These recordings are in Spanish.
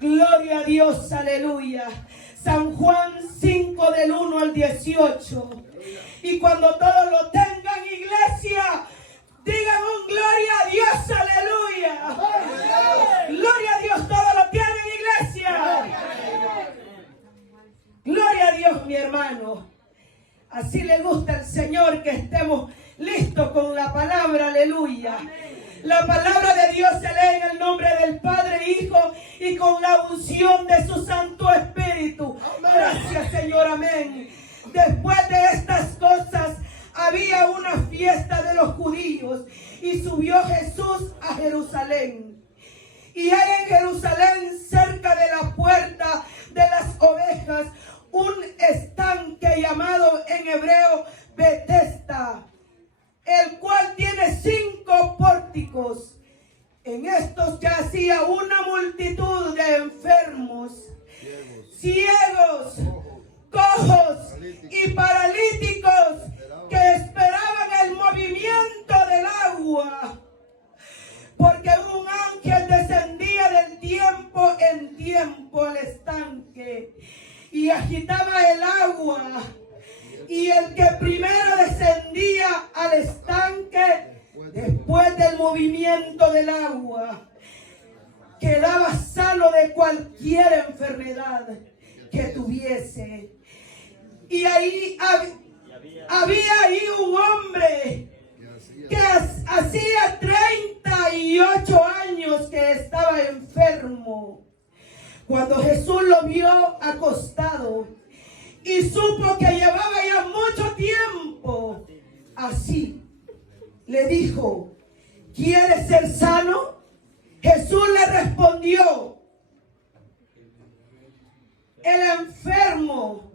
Gloria a Dios, aleluya. San Juan 5 del 1 al 18. Y cuando todos lo tengan, iglesia, digan un gloria a Dios, aleluya. Gloria a Dios, todos lo tienen, iglesia. Gloria a Dios, mi hermano. Así le gusta al Señor que estemos listos con la palabra, aleluya. La palabra de Dios se lee en el nombre del Padre, Hijo y con la unción de su Santo Espíritu. Gracias, Señor, amén. Después de estas cosas había una fiesta de los judíos y subió Jesús a Jerusalén. Y hay en Jerusalén, cerca de la puerta de las ovejas, un estanque llamado en hebreo Betesda, el cual tiene 5 pórticos. En estos yacía una multitud de enfermos, ciegos, cojos y paralíticos que esperaban el movimiento del agua, porque un ángel descendía del tiempo en tiempo al estanque y agitaba el agua. Y el que primero descendía al estanque, después del movimiento del agua, quedaba sano de cualquier enfermedad que tuviese. Y ahí había ahí un hombre que hacía 38 años que estaba enfermo. Cuando Jesús lo vio acostado y supo que llevaba ya mucho tiempo así, le dijo: ¿quieres ser sano? Jesús le respondió: el enfermo,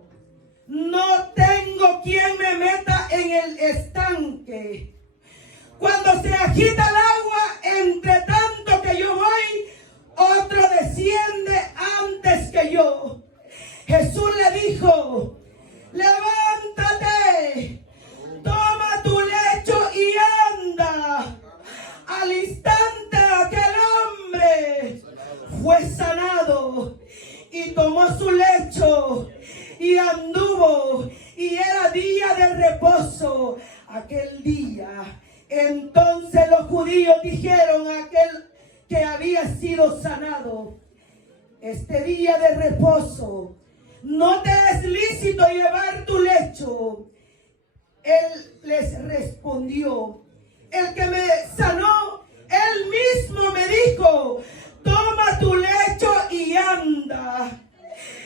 no tengo quien me meta en el estanque. Cuando se agita el agua, entre tanto que yo voy, otro desciende antes que yo. Jesús le dijo: levántate, toma tu lecho y anda. Al instante aquel hombre fue sanado y tomó su lecho y anduvo, y era día de reposo aquel día. Entonces los judíos dijeron a aquel que había sido sanado: este día de reposo no te es lícito llevar tu lecho. Él les respondió: el que me sanó, él mismo me dijo: toma tu lecho y anda.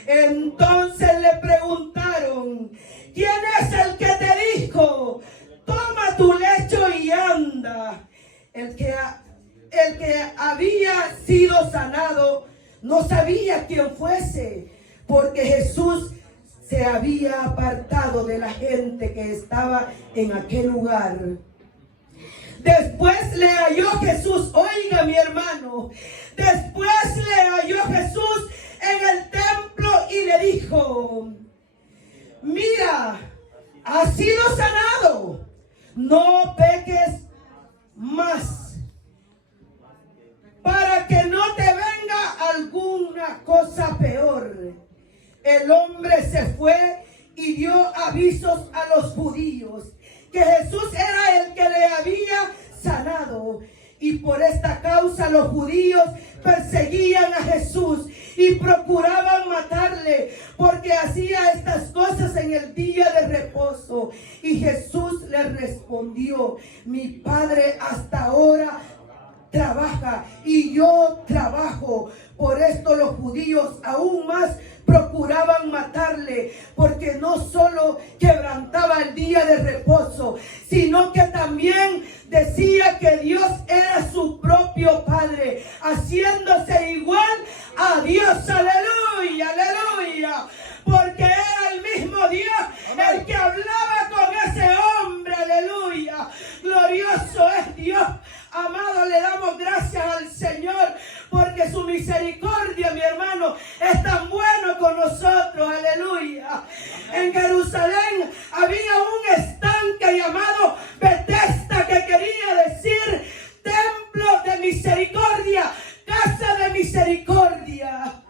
Entonces le preguntaron: ¿quién es el que te dijo: toma tu lecho y anda? El que había sido sanado no sabía quién fuese, porque Jesús se había apartado de la gente que estaba en aquel lugar. Después le halló Jesús, oiga mi hermano, después le halló Jesús en el templo y le dijo: mira, has sido sanado, no peques más, para que no te venga alguna cosa peor. El hombre se fue y dio avisos a los judíos que Jesús era el que le había sanado. Y por esta causa los judíos perseguían a Jesús y procuraban matarle, porque hacía estas cosas en el día de reposo. Y Jesús le respondió: mi Padre hasta ahora trabaja y yo trabajo. Por esto los judíos aún más procuraban matarle, porque no solo quebrantaba el día de reposo, sino que también decía que Dios era su propio Padre, haciéndose igual a Dios. Aleluya, aleluya, porque era el mismo Dios el que hablaba con ese hombre. Aleluya, glorioso es Dios. Amado, le damos gracias al Señor porque su misericordia, mi hermano, es tan bueno con nosotros. Aleluya. En Jerusalén había un estanque llamado Betesda, que quería decir templo de misericordia, casa de misericordia.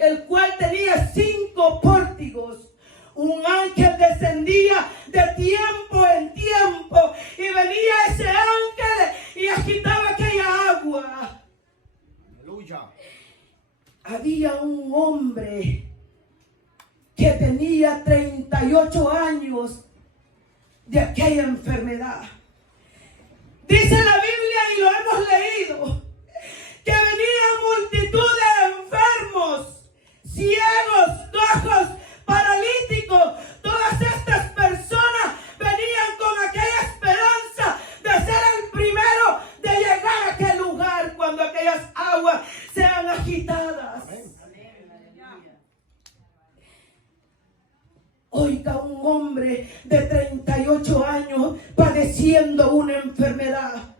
el cual tenía 5 pórtigos. Un ángel descendía de tiempo en tiempo y venía ese ángel y agitaba aquella agua. Aleluya. Había un hombre que tenía 38 años de aquella enfermedad. Dice la Biblia, y lo hemos leído, que venía multitud de enfermos, ciegos, cojos, paralíticos. Todas estas personas venían con aquella esperanza de ser el primero de llegar a aquel lugar cuando aquellas aguas sean agitadas. Oiga, un hombre de 38 años padeciendo una enfermedad.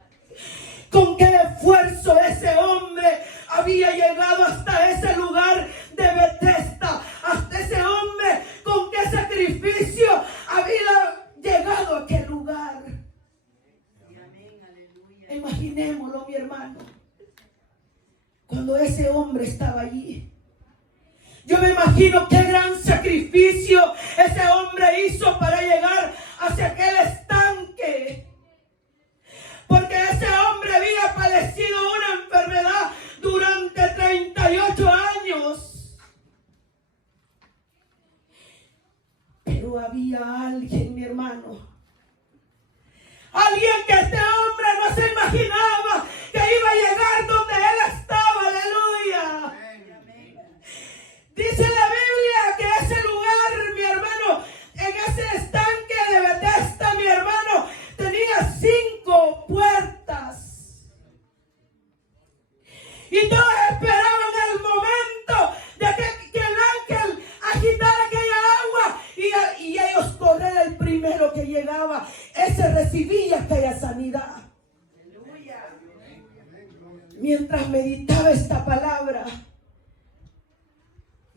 Con qué esfuerzo ese hombre había llegado hasta ese lugar de Bethesda. Hasta ese hombre, con qué sacrificio había llegado a aquel lugar. Imaginémoslo, mi hermano. Cuando ese hombre estaba allí. Yo me imagino qué gran sacrificio ese hombre hizo para llegar hacia aquel estanque. Porque ese hombre había padecido una enfermedad durante 38 años. Pero había alguien, mi hermano. Alguien que este hombre no se imaginaba que iba a llegar donde él estaba. Aleluya. Dice la Biblia que ese lugar, mi hermano, en ese estanque de Bethesda, mi hermano, tenía 5 puertas. Y todos esperaban el momento de que el ángel agitara aquella agua y ellos correr el primero que llegaba. Ese recibía aquella sanidad. Mientras meditaba esta palabra,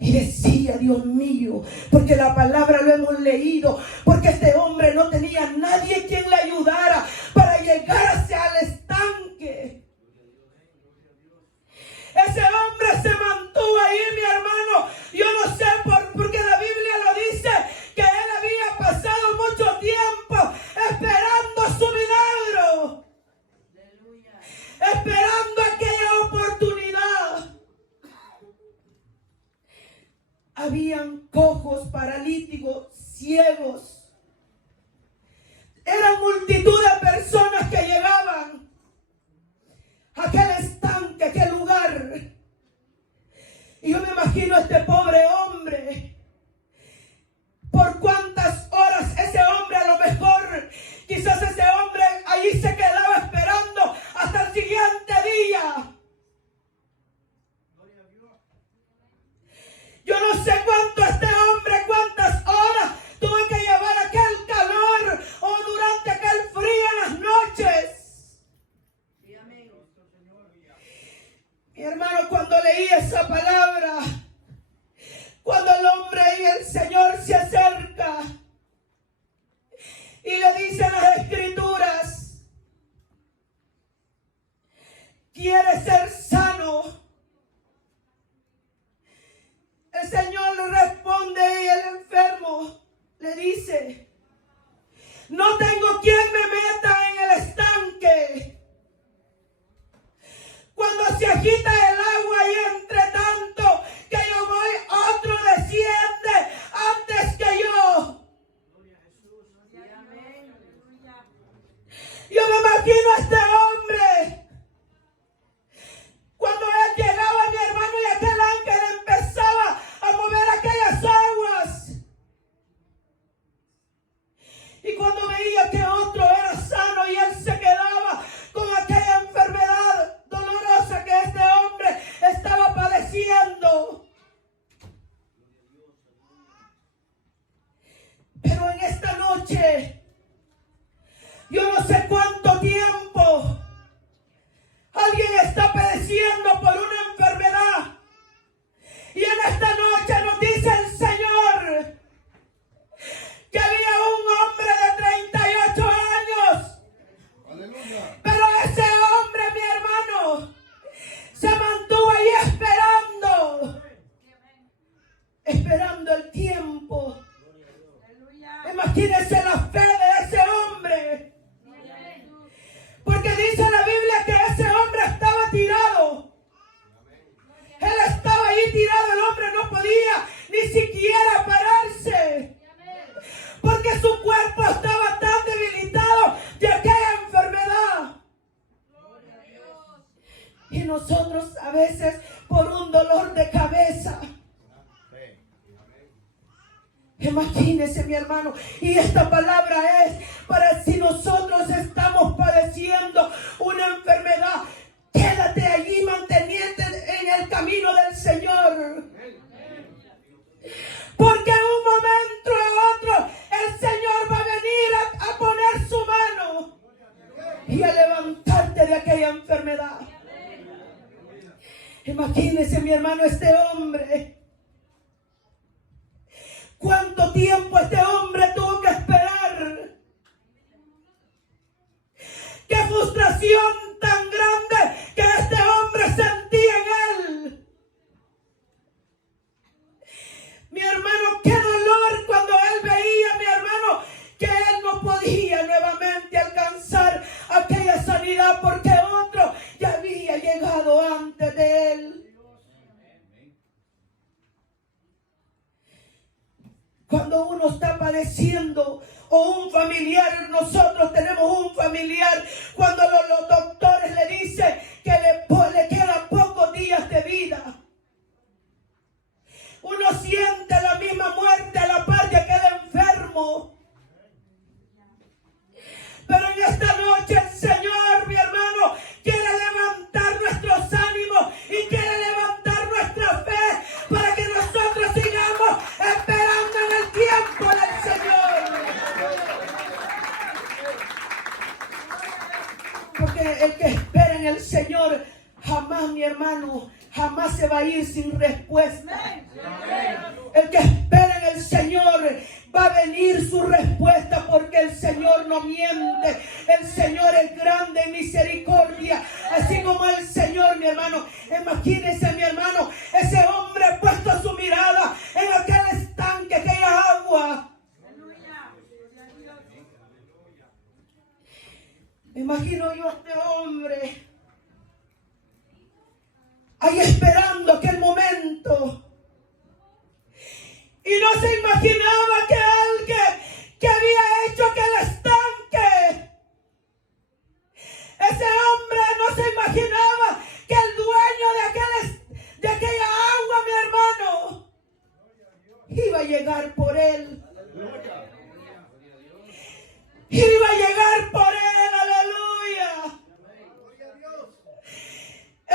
y decía, Dios mío, porque la palabra lo hemos leído, porque este hombre no tenía nadie quien le ayudara para llegar hacia el estanque. Ese hombre se mantuvo ahí, mi hermano. Yo no sé porque la Biblia lo dice, que él había pasado mucho tiempo esperando su milagro. Esperando aquella oportunidad. Habían cojos, paralíticos, ciegos. Era multitud de personas que llegaban a aquel estanque, a aquel lugar. Y yo me imagino a este pobre hombre. Por cuántas horas ese hombre, a lo mejor, quizás ese hombre allí se quedaba esperando hasta el siguiente día. Yo no sé cuánto este hombre, cuántas horas tuvo que llevar aquel calor o durante aquel frío en las noches. Mi hermano, cuando leí esa palabra, cuando el hombre y el Señor se acerca y le dicen las Escrituras, ¿quiere ser sano? El Señor le responde y el enfermo le dice, no tengo quien me meta en el estanque. Cuando se agita el agua y entre tanto que yo voy, otro desciende antes que yo. Yo me imagino a este hombre. Cuando él llegaba, mi hermano, y aquel ángel empezaba a mover aquellas aguas. Y cuando veía que otro era sano y él se quedaba con aquella enfermedad dolorosa que este hombre Y nosotros a veces por un dolor de cabeza. Imagínese, mi hermano, y esta palabra es para si nosotros estamos padeciendo una enfermedad, quédate allí manteniente en el camino del Señor. Porque en un momento a otro el Señor va a venir a poner su mano y a levantarte de aquella enfermedad. Imagínese, mi hermano, este hombre. ¿Cuánto tiempo este hombre tuvo que esperar? ¡Qué frustración tan grande que este hombre sentía en él! Mi hermano, qué dolor cuando él veía, mi hermano, que él no podía nuevamente alcanzar aquella sanidad porque otro ya había llegado antes de él. Cuando uno está padeciendo o un familiar, nosotros tenemos un familiar, cuando los doctores le dicen que le quedan pocos días de vida, uno siente la misma muerte a la par de aquel enfermo. Pero en esta noche el Señor, mi hermano, quiere levantar nuestros ánimos y quiere levantar nuestra fe para que nosotros sigamos esperando en el tiempo del Señor. Porque el que espera en el Señor jamás, mi hermano, jamás se va a ir sin respuesta. El que espera en el Señor va a venir su respuesta, porque el Señor no miente. El Señor es grande en misericordia, así como el Señor, mi hermano. Imagínese, mi hermano, ese hombre ha puesto su mirada en aquel estanque, aquella agua. Me imagino yo a este hombre ahí esperando aquel momento. Y no se imaginaba que alguien que había hecho aquel estanque, ese hombre no se imaginaba que el dueño de aquella agua, mi hermano, iba a llegar por él. Iba a llegar por él, aleluya.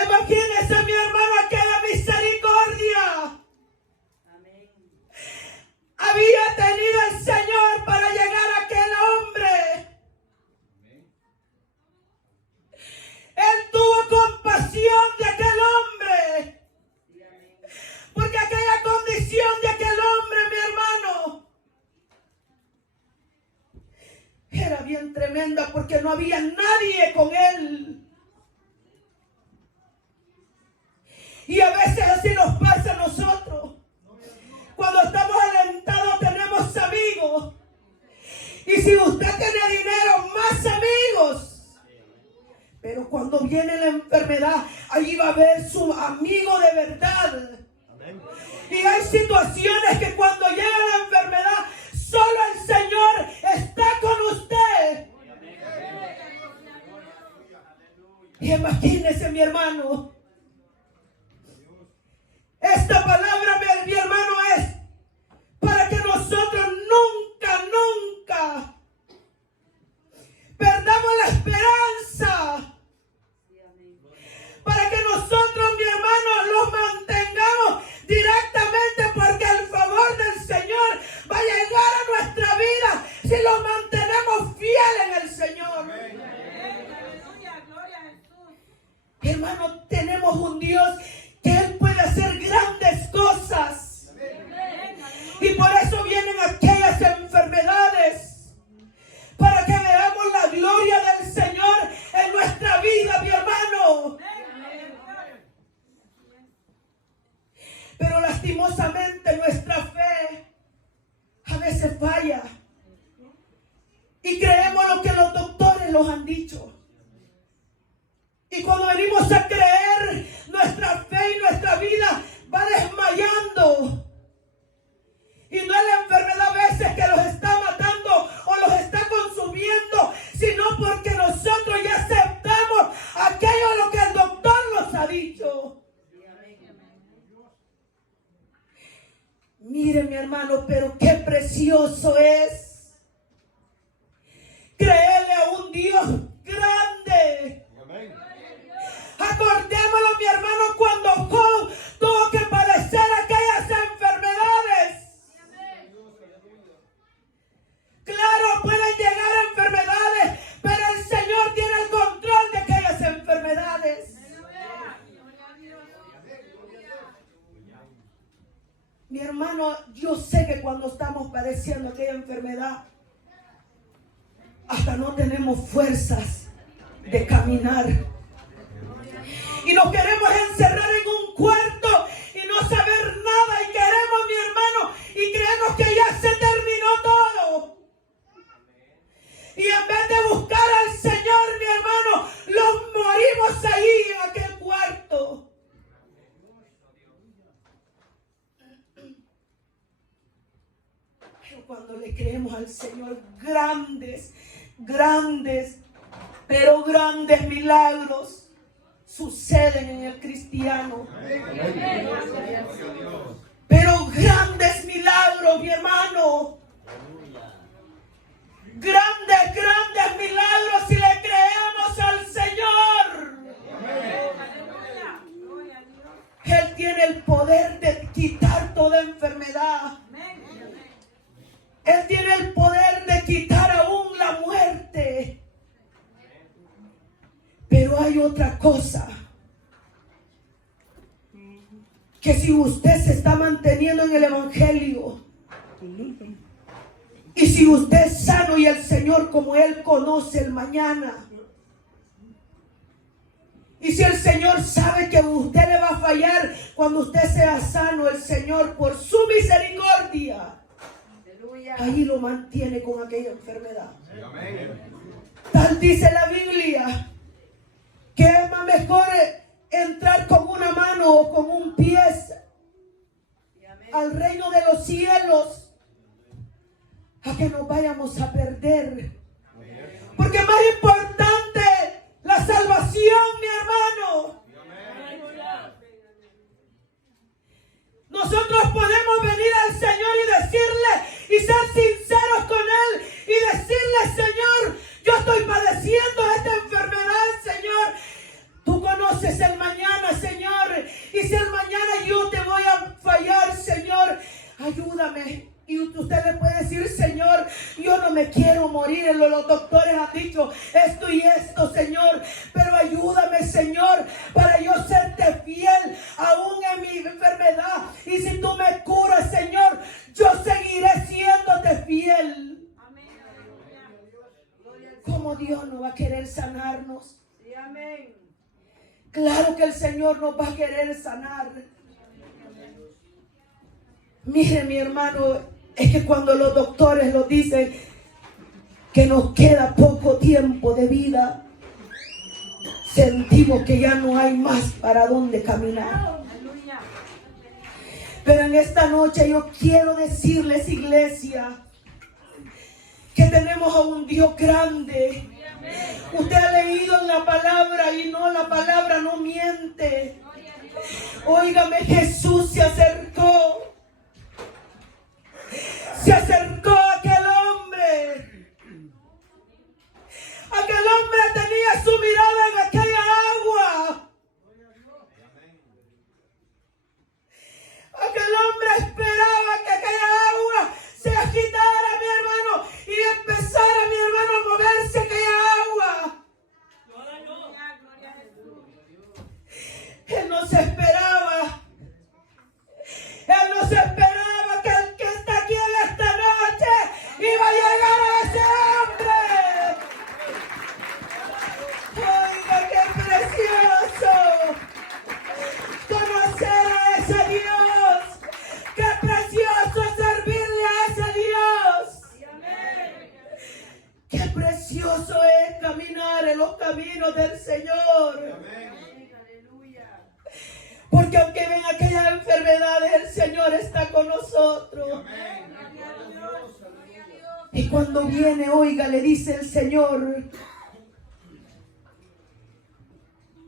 Imagínese, mi hermano, aquella misericordia había tenido el Señor para llegar a aquel hombre. Él tuvo compasión de aquel hombre, porque aquella condición de aquel hombre, mi hermano, era bien tremenda, porque no había nadie con él. Y a veces así nos pasa a nosotros. Cuando estamos alentados tenemos amigos. Y si usted tiene dinero, más amigos. Pero cuando viene la enfermedad, allí va a haber su amigo de verdad. Y hay situaciones que cuando llega la enfermedad, solo el Señor está con usted. Y imagínese, mi hermano, esta palabra, mi hermano, es para que nosotros nunca perdamos la esperanza. Para que nosotros, mi hermano, los mantengamos directamente, porque el favor del Señor va a llegar a nuestra vida si los mantenemos fieles en el Señor. Hermano, tenemos un Dios que Él puede hacer grandes cosas. Y por eso vienen aquellas enfermedades, para que veamos la gloria del Señor en nuestra vida, mi hermano. Pero lastimosamente nuestra fe a veces falla y creemos lo que los doctores nos han dicho. Y cuando venimos a creer, nuestra fe y nuestra vida va desmayando. Y no es la enfermedad a veces que los está matando o los está consumiendo, sino porque nosotros ya aceptamos aquello lo que el doctor nos Mire, mi hermano, pero qué precioso es creerle a un Dios grande. Amén. Acordémoslo, mi hermano, cuando Job tuvo que padecer aquellas enfermedades. Claro, pueden llegar enfermedades, pero el Señor tiene el control de aquellas enfermedades. Mi hermano, yo sé que cuando estamos padeciendo aquella enfermedad, hasta no tenemos fuerzas de caminar. Y nos queremos encerrar en un cuarto y no saber nada. Y queremos, mi hermano, y creemos que ya se terminó todo. Y en vez de buscar al Señor, mi hermano, los morimos ahí en aquel cuarto. Pero cuando le creemos al Señor, pero grandes milagros suceden en el cristiano. Pero grandes milagros, mi hermano. Grandes milagros si le creemos al Señor. Él tiene el poder de quitar toda enfermedad. Él tiene el poder de quitar aún la muerte. Pero hay otra cosa. Que si usted se está manteniendo en el Evangelio, y si usted es sano y el Señor como Él conoce el mañana, y si el Señor sabe que usted le va a fallar cuando usted sea sano, el Señor por su misericordia, ahí lo mantiene con aquella enfermedad. Tal dice la Biblia que es más mejor entrar con una mano o con un pie al reino de los cielos a que nos vayamos a perder. Porque es más importante la salvación, mi hermano. Nosotros podemos venir al Señor y decirle y ser sinceros con Él y decirle: Señor, yo estoy padeciendo esta enfermedad, Señor. Tú conoces el mañana, Señor. Y si el mañana yo te voy a fallar, Señor, ayúdame. Y usted le puede decir: Señor, yo no me quiero morir. Los doctores han dicho esto y esto, Señor. Pero ayúdame, Señor, para yo serte fiel aún en mi enfermedad. Y si tú me curas, Señor, yo seguiré siéndote fiel. ¿Cómo Dios no va a querer sanarnos? Amén. Claro que el Señor nos va a querer sanar. Mire, mi hermano, es que cuando los doctores nos dicen que nos queda poco tiempo de vida, sentimos que ya no hay más para dónde caminar. Pero en esta noche yo quiero decirles, iglesia, que tenemos a un Dios grande. Usted ha leído en la palabra y no, la palabra no miente. Óigame, Jesús se acercó a aquel hombre. Aquel hombre tenía su mirada en aquella agua. Aquel hombre esperaba que aquella agua se agitara, mi hermano, y empezara, mi hermano, a moverse aquella agua. Él no se esperaba. Él no se esperaba que el que está aquí en esta noche iba a llegar a ese hombre. Oiga, qué precioso conocer a ese Dios. Qué precioso servirle a ese Dios. Qué precioso es caminar en los caminos del Señor. Porque aunque ven aquellas enfermedades, el Señor está con nosotros. Y cuando viene, oiga, le dice el Señor.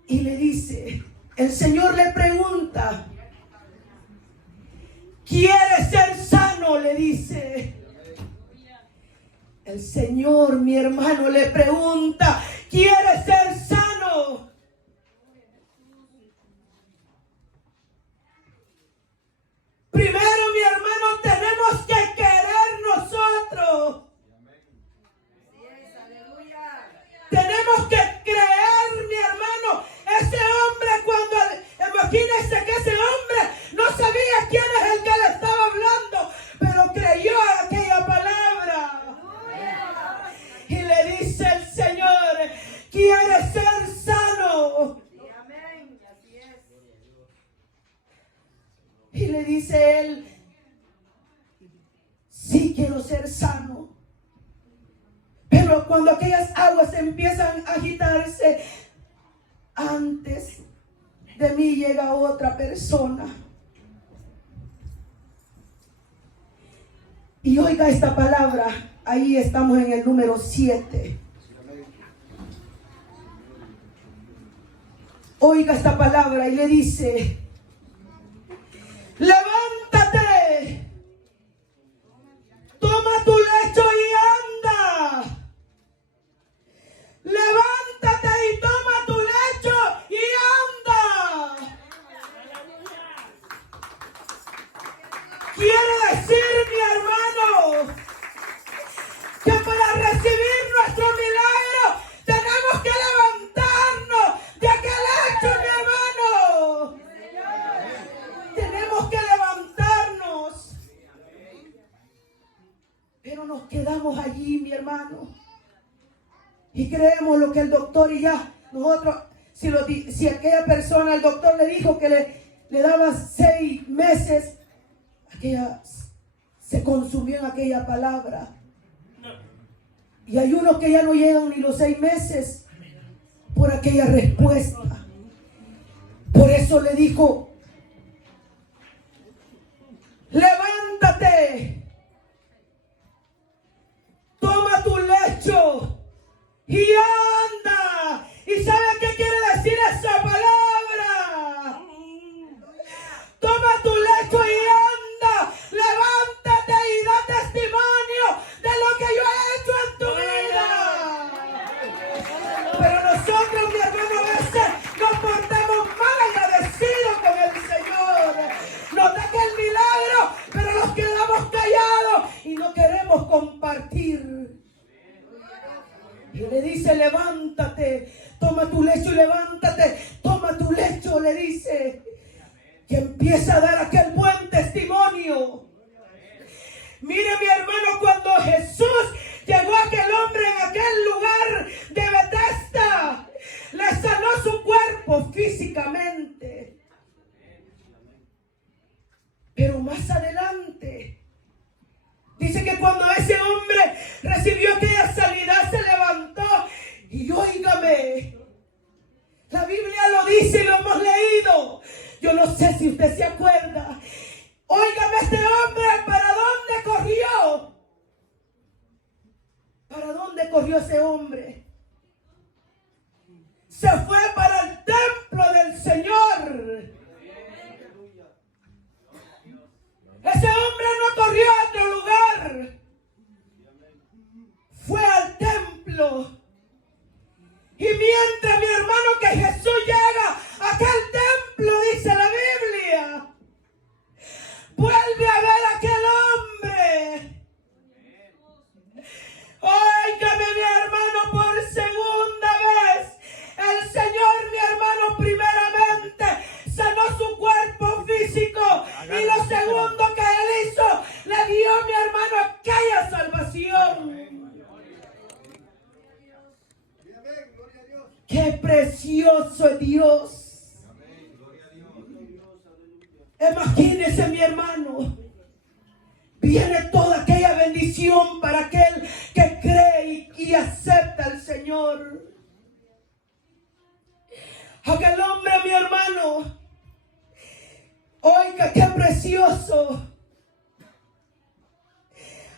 Y le dice, el Señor le pregunta: ¿quieres ser sano, le dice. El Señor, mi hermano, le pregunta, ¿quieres ser sano? Primero, mi hermano, tenemos que querer nosotros. Tenemos que creer, mi hermano. Ese hombre, imagínense que ese hombre no sabía quién es el que le estaba hablando, pero creyó aquella palabra. Y le dice el Señor, ¿quieres ser sano? Y le dice él, sí quiero ser sano. Pero cuando aquellas aguas empiezan a agitarse, antes de mí llega otra persona. Y oiga esta palabra, ahí estamos en el número 7. Oiga esta palabra y le dice, levántate, toma tu lecho y anda. Levántate y toma tu lecho y anda. Quiere decir, mi hermano, que para recibir nuestro milagro tenemos que levantarnos de aquel lecho, mi hermano. Tenemos que levantarnos. Pero nos quedamos allí, mi hermano. Y creemos lo que el doctor y ya, nosotros, si aquella persona, el doctor le dijo que le daba 6 meses, se consumió en aquella palabra. Y hay unos que ya no llegan ni los 6 meses por aquella respuesta. Por eso le dijo, levántate, toma tu lecho y anda. ¿Y sabe qué quiere decir esa palabra? Toma tu lecho y anda. Levántate y da testimonio de lo que yo he hecho en tu vida. Pero nosotros, mi hermano, a veces nos portamos mal agradecidos con el Señor. Nos da que el milagro, pero nos quedamos callados y no queremos compartir. Y le dice, levántate, toma tu lecho y levántate, toma tu lecho, le dice. Y empieza a dar aquel buen testimonio. Mire, mi hermano, cuando Jesús llegó a aquel hombre en aquel lugar de Betesda, le sanó su cuerpo físicamente. Pero más adelante, dice que cuando ese hombre recibió aquella sanidad, se levantó. Y óigame, la Biblia lo dice y lo hemos leído. Yo no sé si usted se acuerda. Óigame, este hombre, ¿para dónde corrió? ¿Para dónde corrió ese hombre? Se fue para el templo del Señor. Ese hombre no corrió a otro lugar. Fue al templo. Y mientras, mi hermano, que Jesús llega a aquel templo, dice la Biblia, vuelve a ver a aquel hombre. Óigame, mi hermano, por segunda vez, el Señor, mi hermano, primeramente sanó su cuerpo físico. Y lo segundo que Él hizo, le dio, mi hermano, aquella salvación. ¡Qué precioso es Dios! Imagínese, mi hermano, viene toda aquella bendición para aquel que cree y acepta al Señor. Aquel hombre, mi hermano, oiga, qué precioso.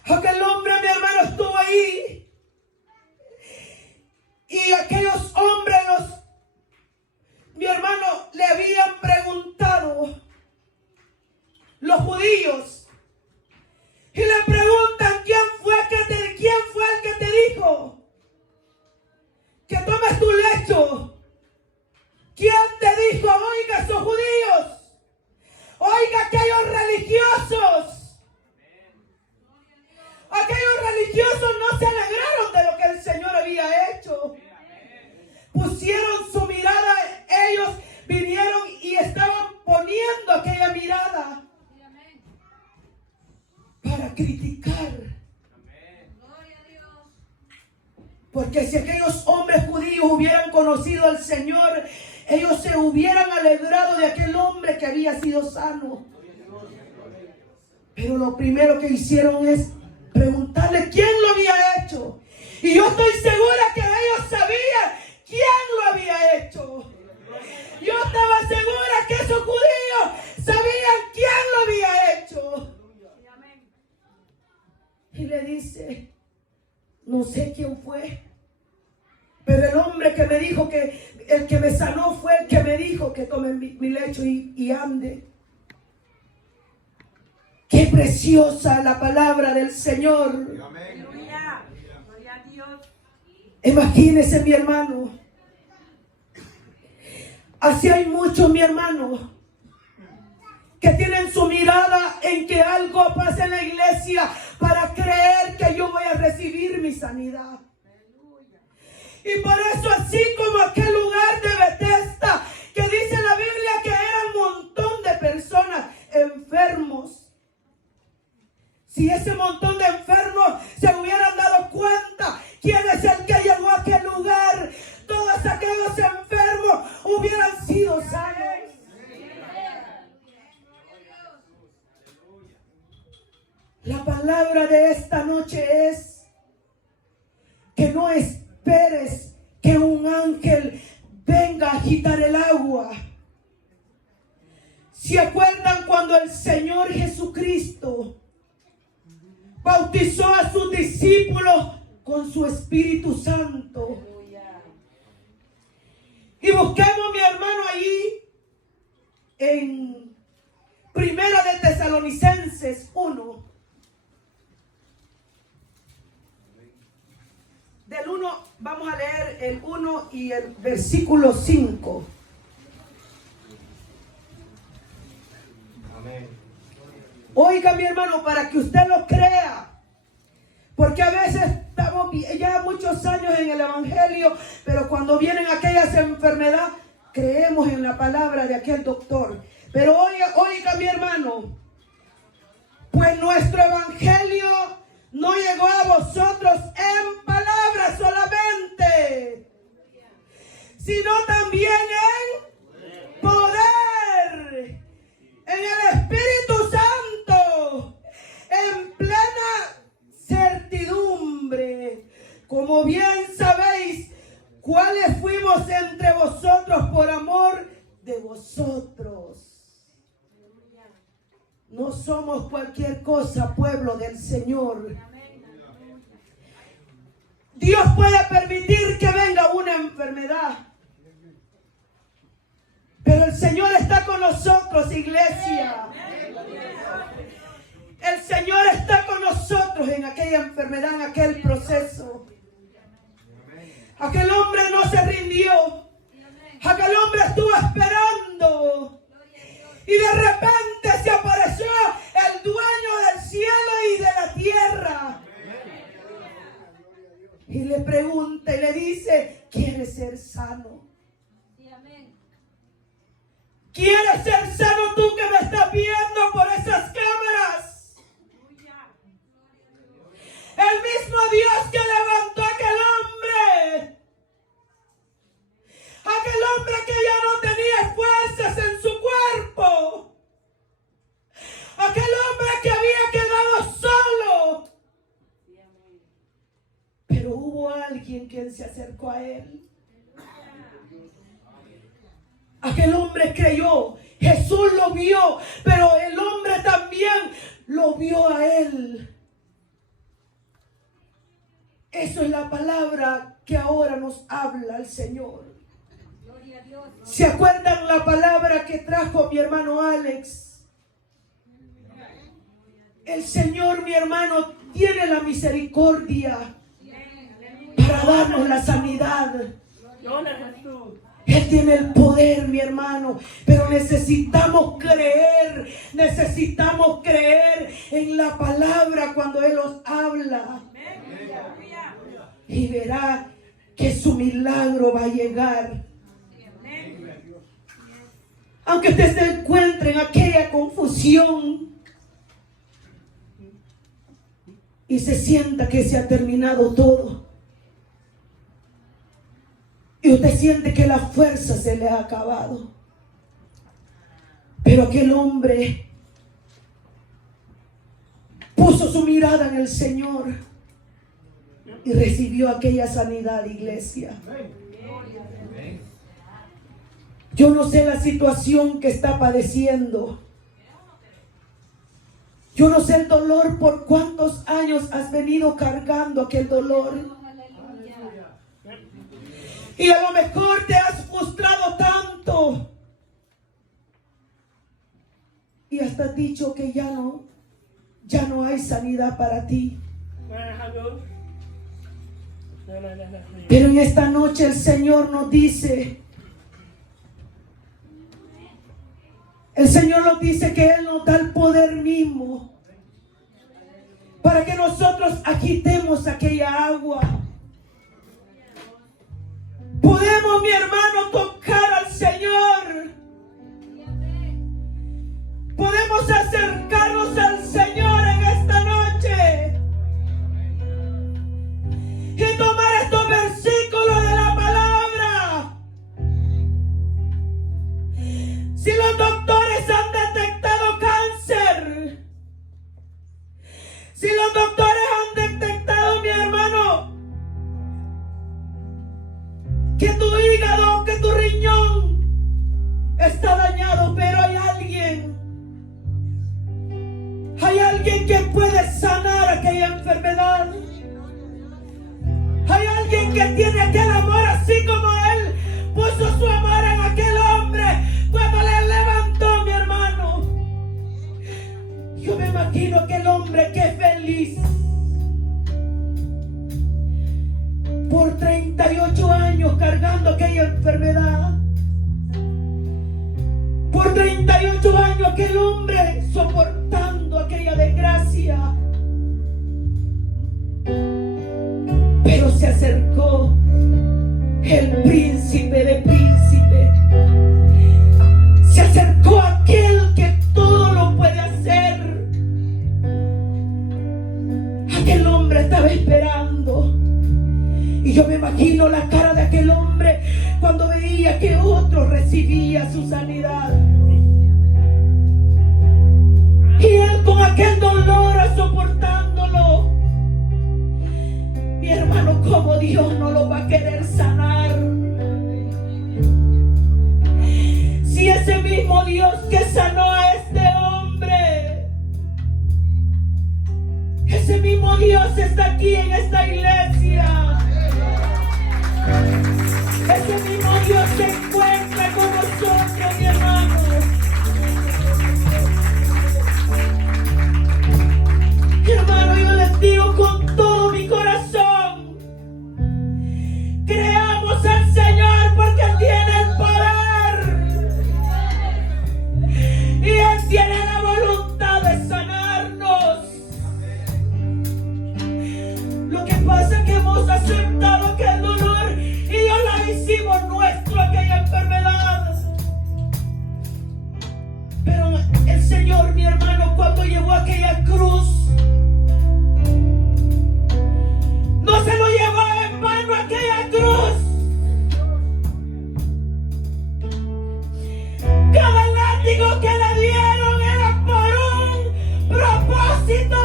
Aquel hombre, mi hermano, estuvo ahí. Y aquellos hombres, mi hermano, le habían preguntado, los judíos, criticar. Porque si aquellos hombres judíos hubieran conocido al Señor, ellos se hubieran alegrado de aquel hombre que había sido sano. Pero lo primero que hicieron es preguntarle quién lo había hecho. Y yo estoy segura que ellos sabían quién lo había hecho. Yo estaba segura que esos judíos sabían quién lo había hecho. Y le dice, no sé quién fue, pero el hombre que me dijo que el que me sanó fue el que me dijo que tome mi lecho y ande. Qué preciosa la palabra del Señor. Amén. Gloria a Dios. Imagínese, mi hermano. Así hay muchos, mi hermano, que tienen su mirada en que algo pasa en la iglesia para creer que yo voy a recibir mi sanidad. Y por eso, así como aquel lugar de Bethesda, que dice la Biblia que era un montón de personas enfermos. Si ese montón de enfermos se hubieran dado cuenta quién es el que llegó a aquel lugar, todos aquellos enfermos hubieran sido sanos. La palabra de esta noche es que no esperes que un ángel venga a agitar el agua. ¿Se acuerdan cuando el Señor Jesucristo bautizó a sus discípulos con su Espíritu Santo? Y busquemos, mi hermano, allí en Primera de Tesalonicenses 1. Del 1, vamos a leer el 1 y el versículo 5. Amén. Oiga, mi hermano, para que usted lo crea, porque a veces estamos ya muchos años en el Evangelio, pero cuando vienen aquellas enfermedades, creemos en la palabra de aquel doctor. Pero oiga, mi hermano, pues nuestro Evangelio no llegó a vosotros en palabras solamente, sino también en poder, en el Espíritu Santo, en plena certidumbre, como bien sabéis cuáles fuimos entre vosotros por amor de vosotros. No somos cualquier cosa, pueblo del Señor. Dios puede permitir que venga una enfermedad, pero el Señor está con nosotros, iglesia. El Señor está con nosotros en aquella enfermedad, en aquel proceso. Aquel hombre no se rindió. Aquel hombre estuvo esperando. Y de repente se apareció el dueño del cielo y de la tierra. Y le pregunta y le dice, ¿quieres ser sano? ¿Quieres ser sano tú que me estás viendo por esas cámaras? El mismo Dios que levantó a aquel hombre que ya no tenía fuerzas en su cuerpo, aquel hombre que había quedado solo, pero hubo alguien quien se acercó a él. Aquel hombre creyó, Jesús lo vio, pero el hombre también lo vio a él. Eso es la palabra que ahora nos habla el Señor. ¿Se acuerdan la palabra que trajo mi hermano Alex? El Señor, mi hermano, tiene la misericordia para darnos la sanidad. Él tiene el poder, mi hermano, pero necesitamos creer en la palabra cuando Él nos habla. Y verá que su milagro va a llegar. Aunque usted se encuentre en aquella confusión, y se sienta que se ha terminado todo. Y usted siente que la fuerza se le ha acabado. Pero aquel hombre puso su mirada en el Señor y recibió aquella sanidad, iglesia. Yo no sé la situación que está padeciendo. Yo no sé el dolor, por cuántos años has venido cargando aquel dolor. Y a lo mejor te has frustrado tanto. Y hasta has dicho que ya no hay sanidad para ti. Pero en esta noche el Señor nos dice, que Él nos da el poder mismo para que nosotros agitemos aquella agua. Podemos, mi hermano, tocar al Señor. Podemos acercarnos al Señor en esta noche y tomar estos versículos de la palabra. Si los doctores han detectado cáncer, si los doctores han detectado, mi hermano, que tu hígado, que tu riñón está dañado, pero hay alguien que puede sanar aquella enfermedad. Hay alguien que tiene aquel amor, así como Él puso su amor en aquel hombre cuando le levantó, mi hermano. Yo me imagino aquel hombre que feliz por 38 años cargando aquella enfermedad. Por 38 años aquel hombre soportando aquella desgracia. Pero se acercó el príncipe de príncipes. Se acercó aquel que todo lo puede hacer. Aquel hombre estaba esperando. Y yo me imagino la cara de aquel hombre cuando veía que otro recibía su sanidad. Y él con aquel dolor soportándolo. Mi hermano, como Dios no lo va a querer sanar. Si ese mismo Dios que sanó a este hombre, ese mismo Dios está aquí en esta iglesia. Ese mismo Dios se encuentra con nosotros, mi hermano. Mi hermano, yo les digo con todo mi corazón, creamos al Señor porque Él tiene el poder. Y Él tiene la voluntad de sanarnos. Lo que pasa es que hemos aceptado aquel dolor y yo la hicimos nuestro, aquella enfermedad. Pero el Señor, mi hermano, cuando llevó aquella cruz, no se lo llevó en vano aquella cruz. Cada látigo que le dieron era por un propósito.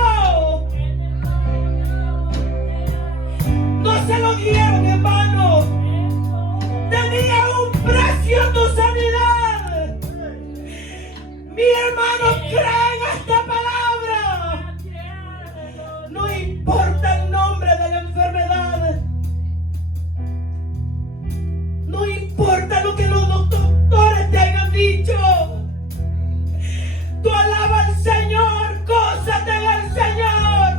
No se lo dieron en vano. Tenía un precio tu sanidad. Mi hermano, cree en esta palabra. No importa el nombre de la enfermedad. No importa lo que los doctores te hayan dicho. Tú alaba al Señor, gózate del Señor.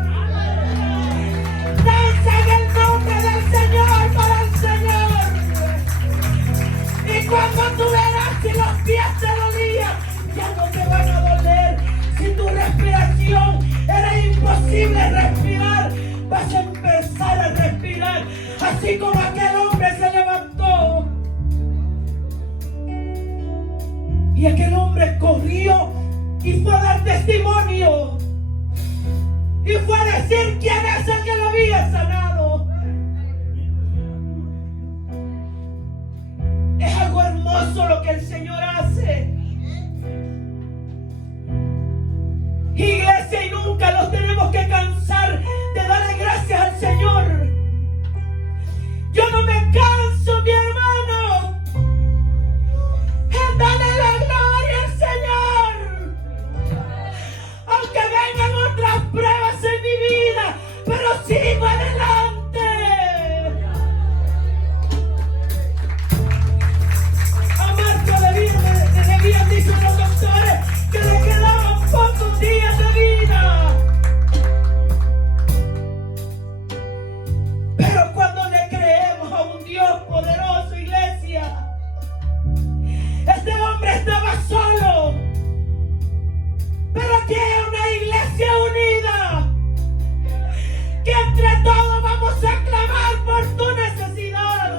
Danza en el nombre del Señor para el Señor. Y cuando tú verás si los pies te dolían, ya no te van a doler. Si tu respiración era imposible respirar, vas a empezar a respirar. Así como aquel hombre se levantó. Y aquel hombre corrió y fue a dar testimonio. y fue a decir quién es el que lo había sanado. Es algo hermoso lo que el Señor hace. Iglesia, y nunca nos tenemos que cansar de darle gracias al Señor. Yo no me canso, mi hermano, en darle la gloria al Señor. Aunque vengan otras pruebas en mi vida, pero sigo adelante. A Marco le habían dicho los doctores que le quedaban pocos días de vida. Pero cuando le creemos a un Dios poderoso, iglesia, este hombre estaba solo, pero aquí hay una iglesia unida, que entre todos vamos a clamar por tu necesidad.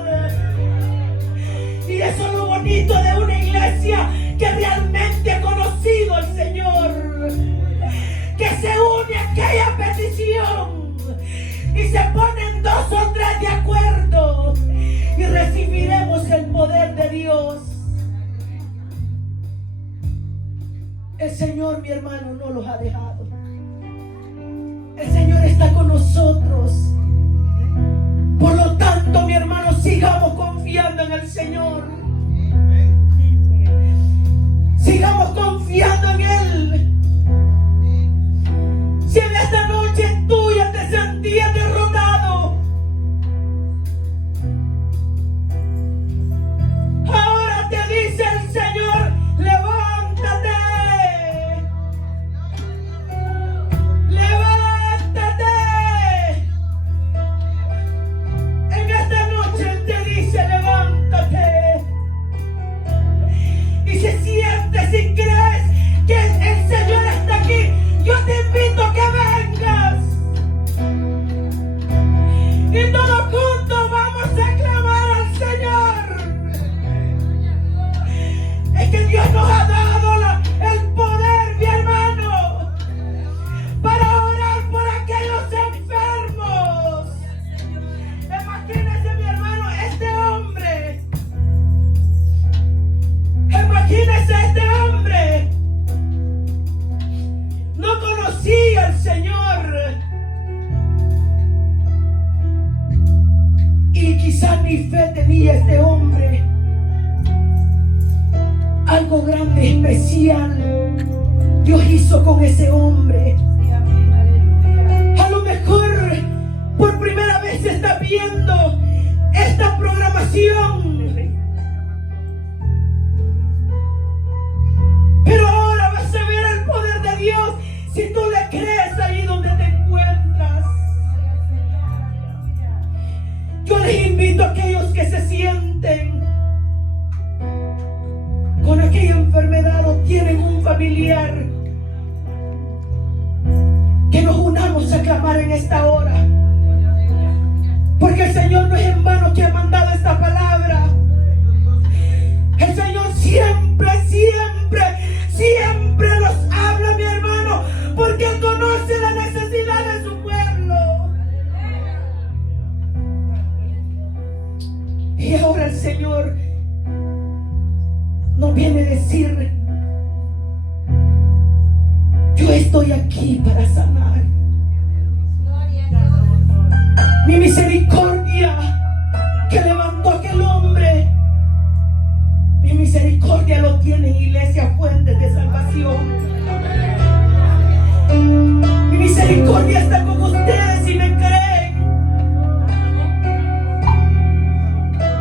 Y eso es lo bonito de una iglesia que realmente ha conocido al Señor, que se une a aquella petición y se ponen 2 o 3 de acuerdo y recibiremos el poder de Dios. El Señor, mi hermano, no los ha dejado. El Señor está con nosotros. Por lo tanto, mi hermano, sigamos confiando en el Señor. Sigamos confiando en Él. Si en esta noche tuya te sentías derrotado, ahora te dice el Señor: levántate. Levántate. En esta noche Él te dice: levántate. Y si sientes y crees que el Señor está aquí, yo te invito a que vengas. Y todos juntos vamos a clamar al Señor. Es que Dios nos ha dado el poder, mi hermano, para orar por aquellos enfermos. Imagínese, mi hermano, este hombre. Imagínese este hombre. No conocía al Señor. Y quizás ni fe tenía este hombre. Algo grande, especial, Dios hizo con ese hombre. A lo mejor por primera vez está viendo esta programación, pero ahora vas a ver el poder de Dios si tú le crees ahí donde te encuentras. Yo les invito a aquellos que se sienten con aquella enfermedad o tienen un familiar, que nos unamos a clamar en esta hora, porque el Señor no es en vano que ha mandado esta palabra. El Señor siempre, siempre, siempre nos habla, mi hermano, porque Él conoce la necesidad de su pueblo. Y ahora el Señor nos viene a decir: yo estoy aquí para sanar. Mi misericordia que levantó a aquel hombre, mi misericordia lo tiene, iglesia, fuentes de salvación. Mi misericordia está con ustedes si me creen.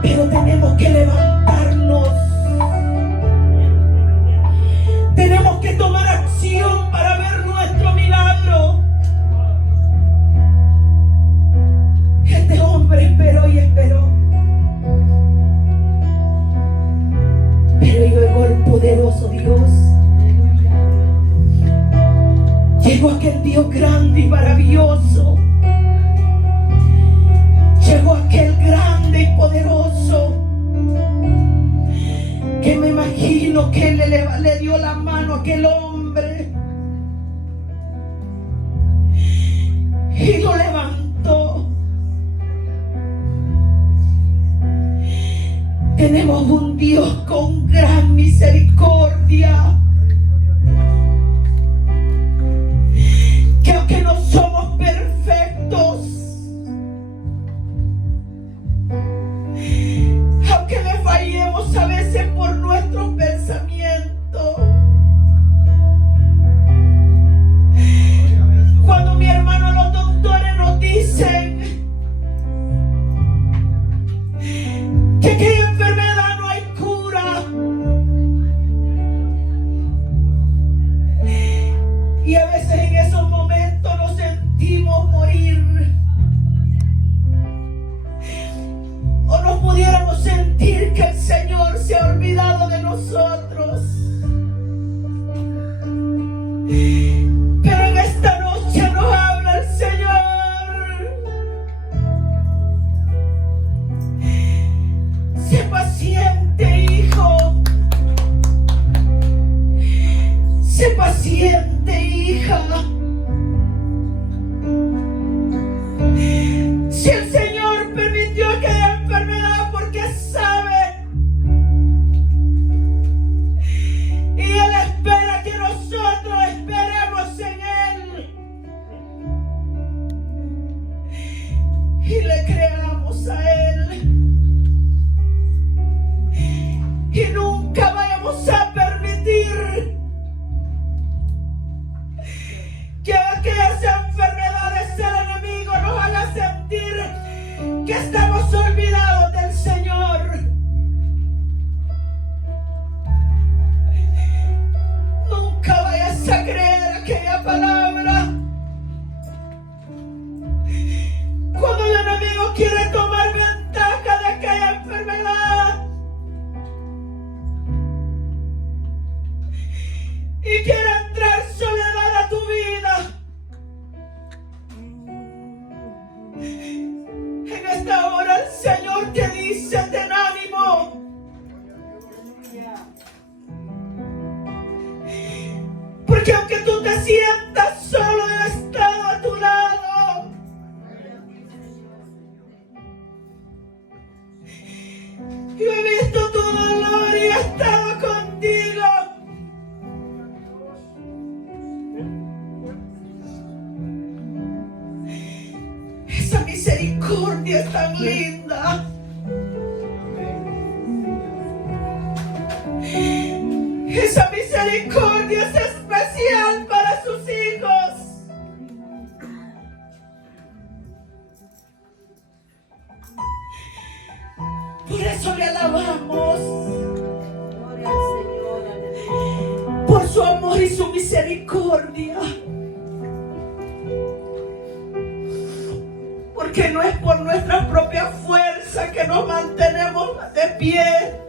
Pero tenemos que levantarnos. Tenemos que tomar acción para ver nuestro milagro. Este hombre esperó y esperó, pero llegó el poderoso Dios. Llegó aquel Dios grande y maravilloso. Llegó aquel grande y poderoso, que me imagino que le dio la mano a aquel hombre Señor se ha olvidado de nosotros. Pero en esta noche nos habla el Señor. Sé paciente, hijo. Sé paciente, hija. Si el Señor permitió aquella enfermedad porque sabe, y Él espera que nosotros esperemos en Él y le creamos a Él, y nunca vayamos a permitir que aquellas enfermedades del enemigo nos hagan sentir que estamos olvidados del Señor. Nunca vayas a creer aquella palabra. Cuando el enemigo quiere tomar ventaja de aquella enfermedad y quiere entrar soledad a tu vida, en esta hora el Señor te dice: ten ánimo. Porque aunque tú te sientas solo, Él ha estado a tu lado. Yo he visto tu dolor y he estado contigo. Esa misericordia es tan linda. Esa misericordia es especial para sus hijos. Por eso le alabamos. Gloria al Señor. Por su amor y su misericordia. Porque no es por nuestra propia fuerza que nos mantenemos de pie.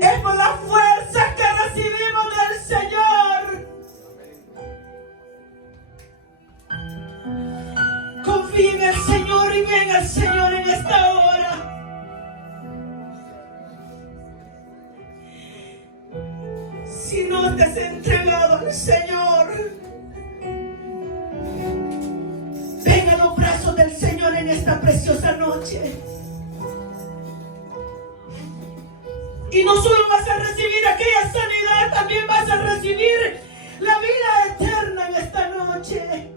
Es por la fuerza que recibimos del Señor. Confía en el Señor y ven al Señor en esta hora. Si no te has entregado al Señor, ven a los brazos del Señor en esta preciosa noche. Y no solo vas a recibir aquella sanidad, también vas a recibir la vida eterna en esta noche.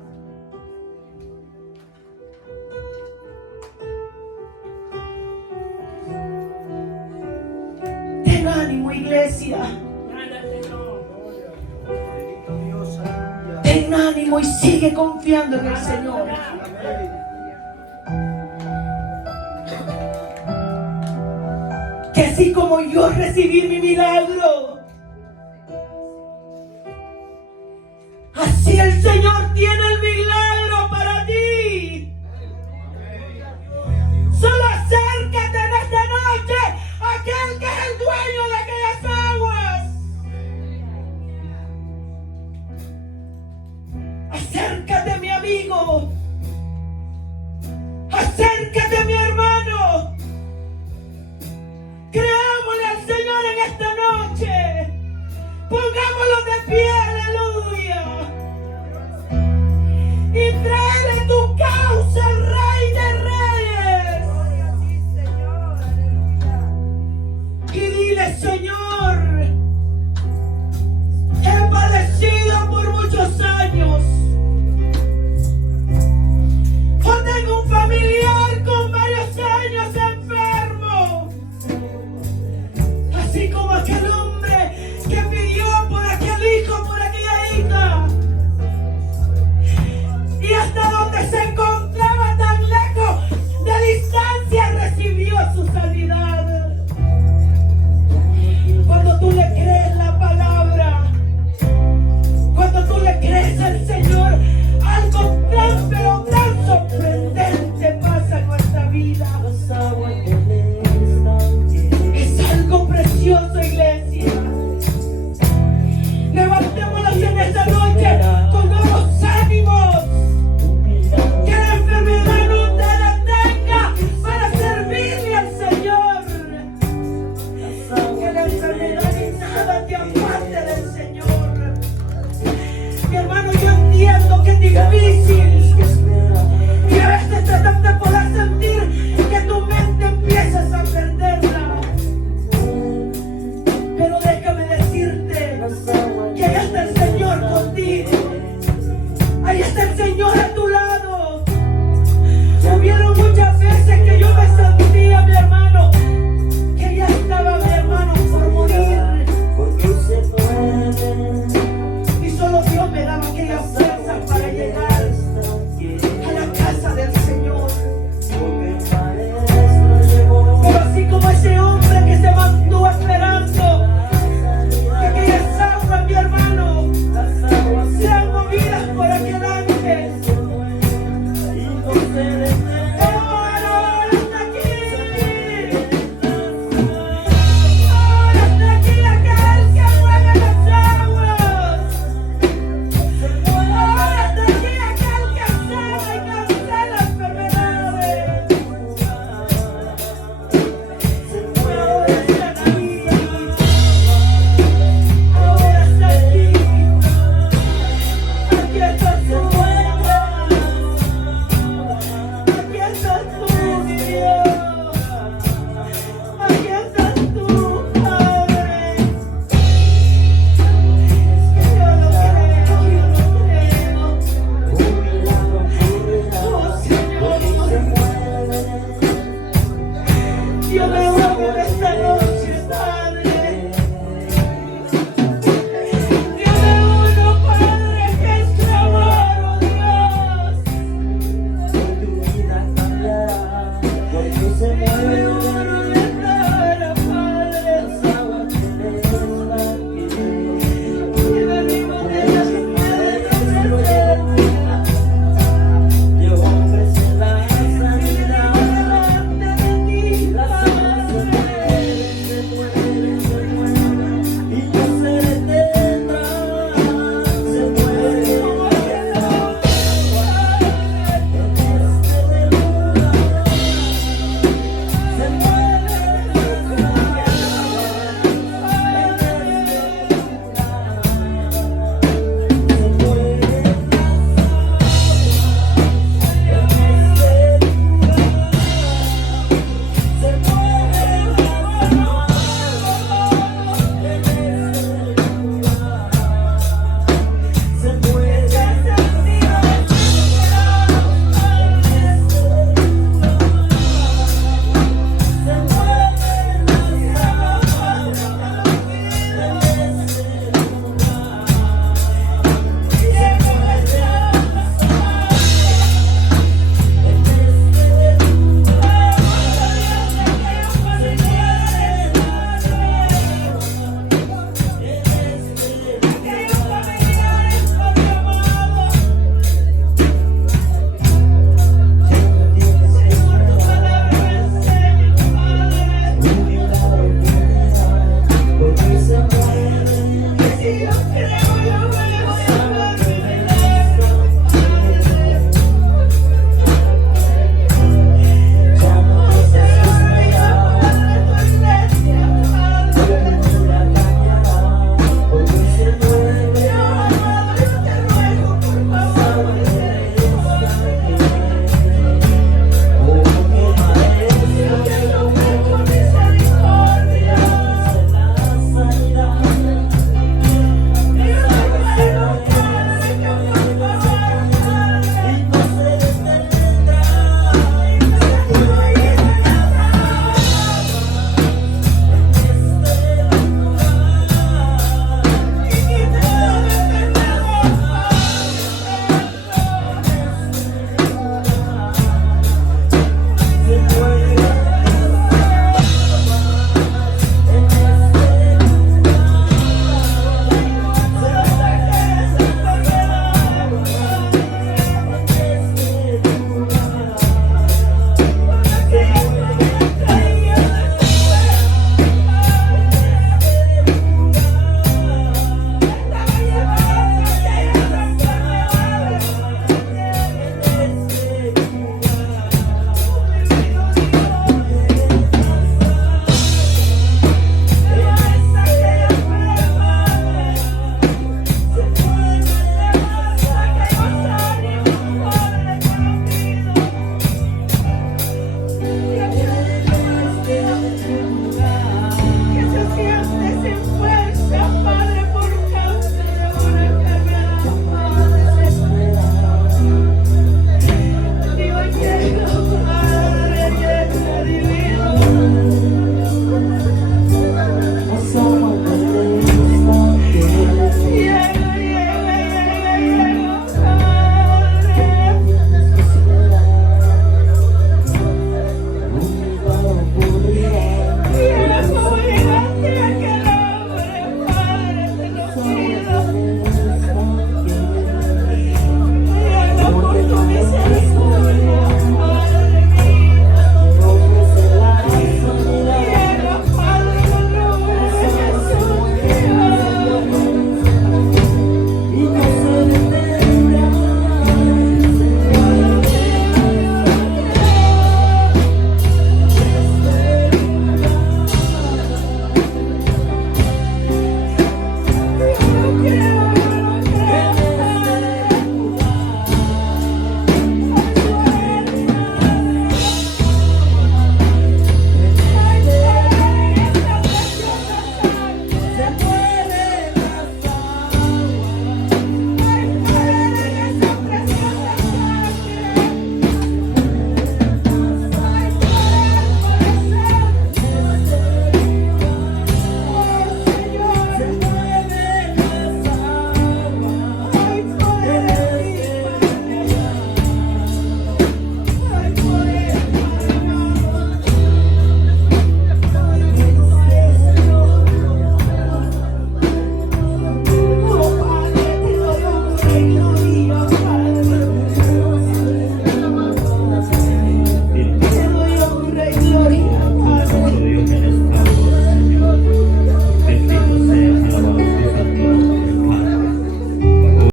Ten ánimo, iglesia. Ten ánimo y sigue confiando en el Señor. Que así como yo recibí mi milagro, así el Señor tiene el milagro para ti. Solo acércate en esta noche a aquel que es el dueño de aquellas aguas. Acércate, mi amigo. Acércate, mi hermano. Creámosle al Señor en esta noche. Pongámoslo de pie, aleluya. Y tráele tu causa al Rey de Reyes. Gloria a ti, Señor, aleluya. Y dile: Señor, he padecido por muchos años. Yo tengo un familiar con varios años enfermo. Así como